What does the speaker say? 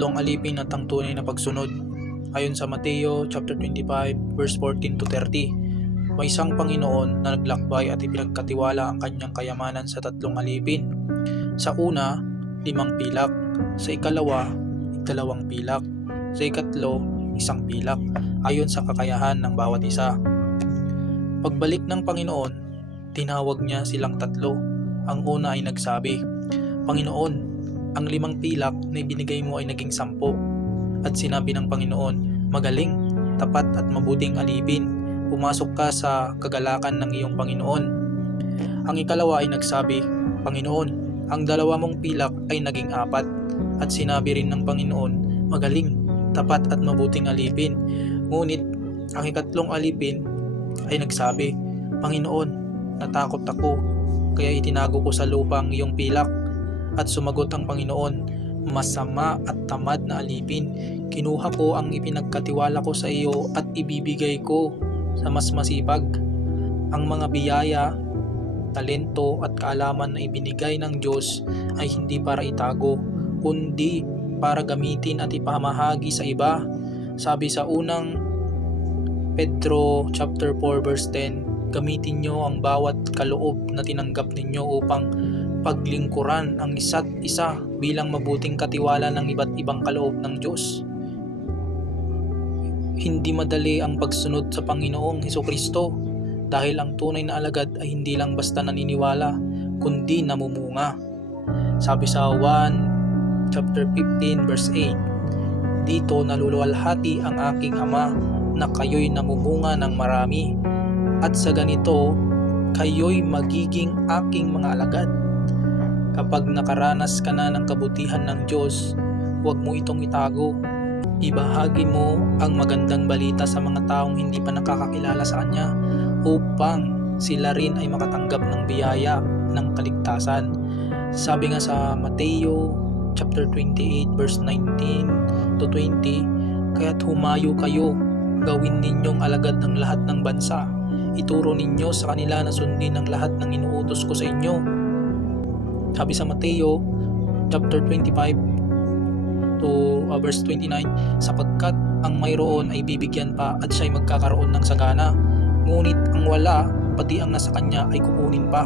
tatlong alipin at ang tunay na pagsunod. Ayon sa Mateo chapter 25 verse 14 to 30, may isang Panginoon na naglakbay at ipinagkatiwala ang kanyang kayamanan sa tatlong alipin. Sa una, limang pilak. Sa ikalawa, dalawang pilak. Sa ikatlo, isang pilak ayon sa kakayahan ng bawat isa. Pagbalik ng Panginoon, tinawag niya silang tatlo. Ang una ay nagsabi, Panginoon, ang limang pilak na ibinigay mo ay naging sampo. At sinabi ng Panginoon, magaling, tapat at mabuting alipin, pumasok ka sa kagalakan ng iyong Panginoon. Ang ikalawa ay nagsabi, Panginoon, ang dalawa mong pilak ay naging apat. At sinabi rin ng Panginoon, magaling, tapat at mabuting alipin. Ngunit ang ikatlong alipin ay nagsabi, Panginoon, natakot ako, kaya itinago ko sa lupa ang iyong pilak. At sumagot ang Panginoon, masama at tamad na alipin, kinuha ko ang ipinagkatiwala ko sa iyo at ibibigay ko sa mas masipag. Ang mga biyaya, talento at kaalaman na ibinigay ng Diyos ay hindi para itago, kundi para gamitin at ipamahagi sa iba. Sabi sa unang Pedro chapter 4 verse 10, gamitin nyo ang bawat kaloob na tinanggap ninyo upang paglingkuran ang isa't isa bilang mabuting katiwala ng iba't ibang kaloob ng Diyos. Hindi madali ang pagsunod sa Panginoong Heso Kristo dahil ang tunay na alagad ay hindi lang basta naniniwala kundi namumunga. Sabi sa 1 chapter 15 verse 8, Dito naluluwalhati ang aking ama na kayo'y namumunga ng marami at sa ganito kayo'y magiging aking mga alagad. Kapag nakaranas ka na ng kabutihan ng Diyos, huwag mo itong itago. Ibahagi mo ang magandang balita sa mga taong hindi pa nakakakilala sa Kanya upang sila rin ay makatanggap ng biyaya ng kaligtasan. Sabi nga sa Mateo chapter 28 verse 19 to 20, Kaya't humayo kayo, gawin ninyong alagad ng lahat ng bansa. Ituro ninyo sa kanila na sundin ang lahat ng inuutos ko sa inyo. Sabi sa Mateo chapter 25 to uh, verse 29 sapagkat ang mayroon ay bibigyan pa at siya ay magkakaroon ng sagana ngunit ang wala pati ang nasa kanya ay kukunin pa